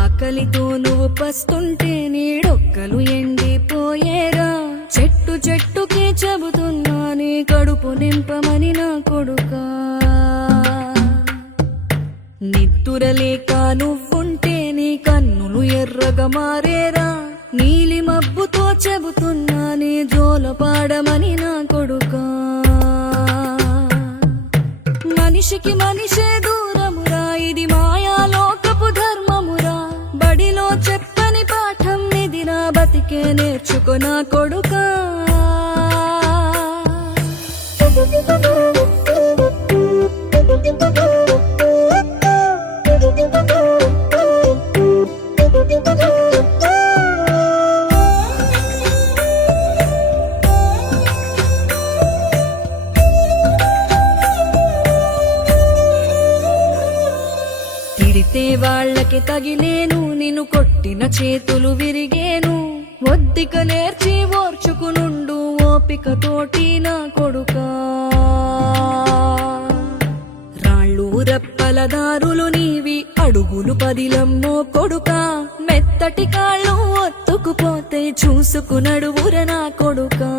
ఆకలితో నువ్వు పస్తుంటే నీడొక్కలు ఎండిపోయేరా. చెట్టు చెట్టుకే చెబుతున్నా నీ కడుపు నింపమని నా కొడుకా. నిద్దురలేక నువ్వుంటే నీ కన్నులు ఎర్రగా మారేరా. నీలి మబ్బుతో చెబుతున్నా నీ జోలపాడమని నా కొడుకా. మనిషికి మనిషే దూరమురా, ఇది మాయాలోకపు ధర్మమురా. బడిలో చెప్పని పాఠం ఇది, నా బతికే నేర్చుకో నా కొడుకా. తిడితే వాళ్ళకి తగిలేను, నిన్ను కొట్టిన చేతులు విరిగేను. ఒద్దిక నేర్చి ఓర్చుకునుండు ఓపికతోటి నా కొడుకా. రాళ్ళు రప్పల దారులు నీవి, అడుగులు పదిలమ్మో కొడుకా. మెత్తటి కాళ్ళు ఒత్తుకుపోతే చూసుకునడువుర నా కొడుకా.